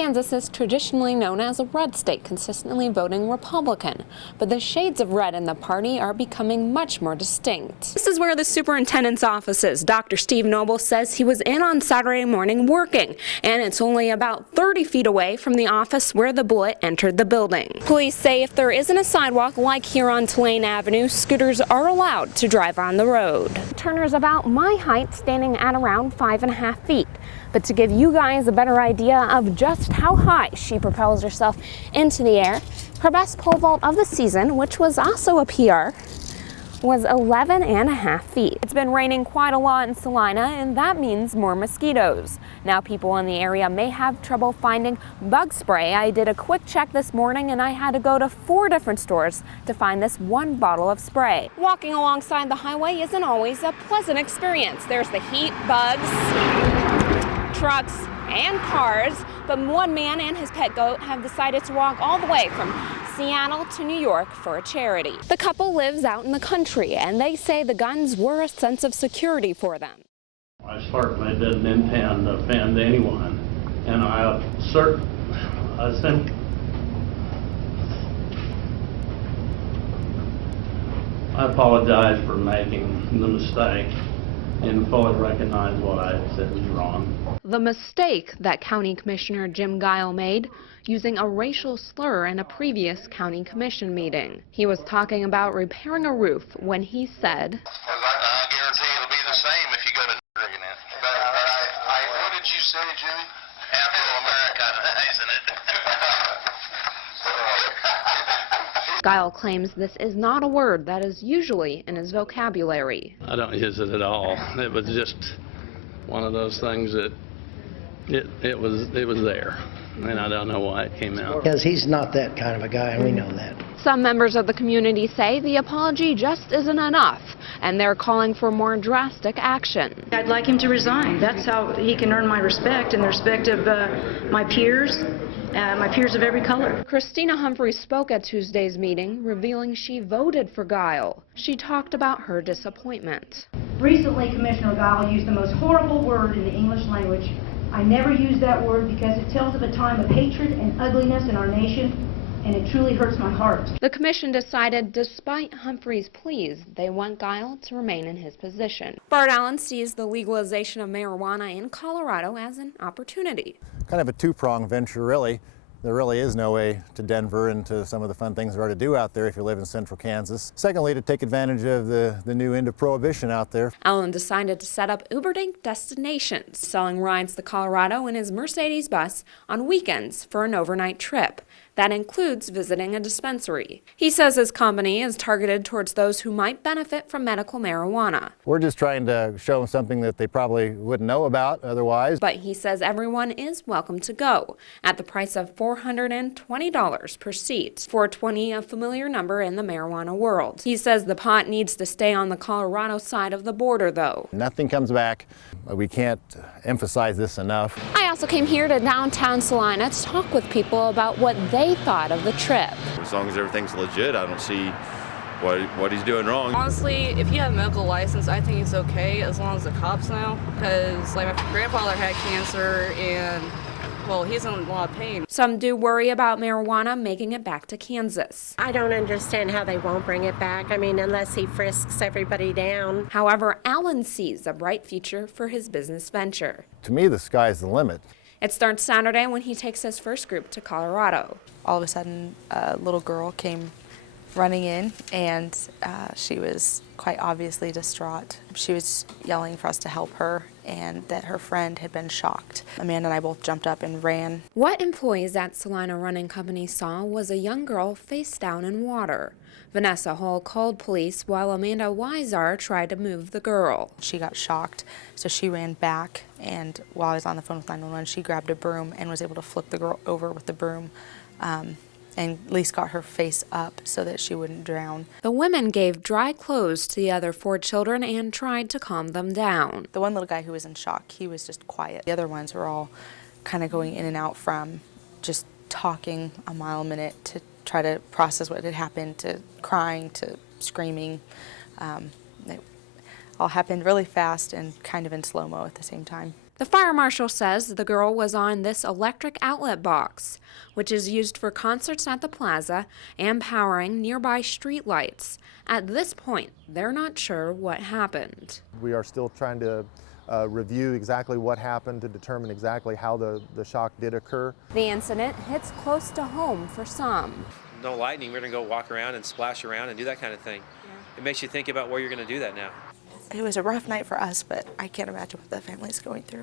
Kansas is traditionally known as a red state, consistently voting Republican, but the shades of red in the party are becoming much more distinct. This is where the superintendent's office is. Dr. Steve Noble says he was in on Saturday morning working, and it's only about 30 feet away from the office where the bullet entered the building. Police say if there isn't a sidewalk like here on Tulane Avenue, scooters are allowed to drive on the road. Turner's about my height, standing at around 5.5 feet. But to give you guys a better idea of just how high she propels herself into the air, her best pole vault of the season, which was also a PR, was 11.5 feet. It's been raining quite a lot in Salina, and that means more mosquitoes. Now people in the area may have trouble finding bug spray. I did a quick check this morning and I had to go to 4 different stores to find this one bottle of spray. Walking alongside the highway isn't always a pleasant experience. There's the heat, bugs, trucks, and cars, but one man and his pet goat have decided to walk all the way from Seattle to New York for a charity. The couple lives out in the country, and they say the guns were a sense of security for them. I certainly didn't intend to offend anyone, and I apologize for making the mistake and fully recognize what I had said was wrong. The mistake that County Commissioner Jim Guile made, using a racial slur in a previous County Commission meeting. He was talking about repairing a roof when he said, I guarantee it'll be the same if you go to again. What did you say, Jimmy? Afro-Americana, isn't it? Guile claims this is not a word that is usually in his vocabulary. I don't use it at all. It was just one of those things that it was there, and I don't know why it came out. Because he's not that kind of a guy, and we know that. Some members of the community say the apology just isn't enough, and they're calling for more drastic action. I'd like him to resign. That's how he can earn my respect and the respect of my peers of every color. Christina Humphrey spoke at Tuesday's meeting, revealing she voted for Guile. She talked about her disappointment. Recently, Commissioner Guile used the most horrible word in the English language. I never use that word because it tells of a time of hatred and ugliness in our nation, and it truly hurts my heart. The commission decided, despite Humphrey's pleas, they want Guile to remain in his position. Bart Allen sees the legalization of marijuana in Colorado as an opportunity. Kind of a two-pronged venture, really. There really is no way to Denver and to some of the fun things there are to do out there if you live in central Kansas. Secondly, to take advantage of the new end of prohibition out there. Allen decided to set up UberDink destinations, selling rides to Colorado in his Mercedes bus on weekends for an overnight trip. That includes visiting a dispensary. He says his company is targeted towards those who might benefit from medical marijuana. We're just trying to show them something that they probably wouldn't know about otherwise. But he says everyone is welcome to go, at the price of $420 per seat. 420, a familiar number in the marijuana world. He says the pot needs to stay on the Colorado side of the border, though. Nothing comes back. We can't emphasize this enough. I also came here to downtown Salina to talk with people about what they thought of the trip. As long as everything's legit, I don't see what he's doing wrong. Honestly, if you have a medical license, I think it's okay as long as the cops know. Because like my grandfather had cancer and well, he's in a lot of pain. Some do worry about marijuana making it back to Kansas. I don't understand how they won't bring it back. I mean, unless he frisks everybody down. However, Allen sees a bright future for his business venture. To me, the sky's the limit. It starts Saturday when he takes his first group to Colorado. All of a sudden, a little girl came running in, and she was quite obviously distraught. She was yelling for us to help her and that her friend had been shocked. Amanda and I both jumped up and ran. What employees at Salina Running Company saw was a young girl face down in water. Vanessa Hull called police while Amanda Weisar tried to move the girl. She got shocked, so she ran back, and while I was on the phone with 911, she grabbed a broom and was able to flip the girl over with the broom. And at least got her face up so that she wouldn't drown. The women gave dry clothes to the other 4 children and tried to calm them down. The one little guy who was in shock, he was just quiet. The other ones were all kind of going in and out from just talking a mile a minute to try to process what had happened, to crying, to screaming. It all happened really fast and kind of in slow-mo at the same time. The fire marshal says the girl was on this electric outlet box, which is used for concerts at the plaza and powering nearby street lights. At this point, they're not sure what happened. We are still trying to review exactly what happened to determine exactly how the shock did occur. The incident hits close to home for some. No lightning, we're going to go walk around and splash around and do that kind of thing. It makes you think about where you're going to do that now. It was a rough night for us, but I can't imagine what the family's going through.